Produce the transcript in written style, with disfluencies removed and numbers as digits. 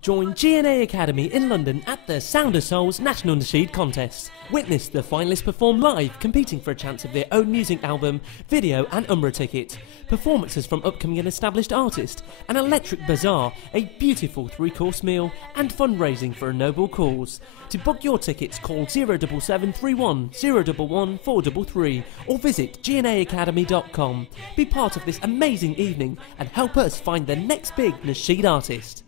Join GNAA Academy in London at the Sound of Soul's National Nasheed Contest. Witness the finalists perform live, competing for a chance of their own music album, video and Umrah ticket. Performances from upcoming and established artists, an electric bazaar, a beautiful 3-course meal and fundraising for a noble cause. To book your tickets, call 07731 011 433 or visit gnaacademy.com. Be part of this amazing evening and help us find the next big Nasheed artist.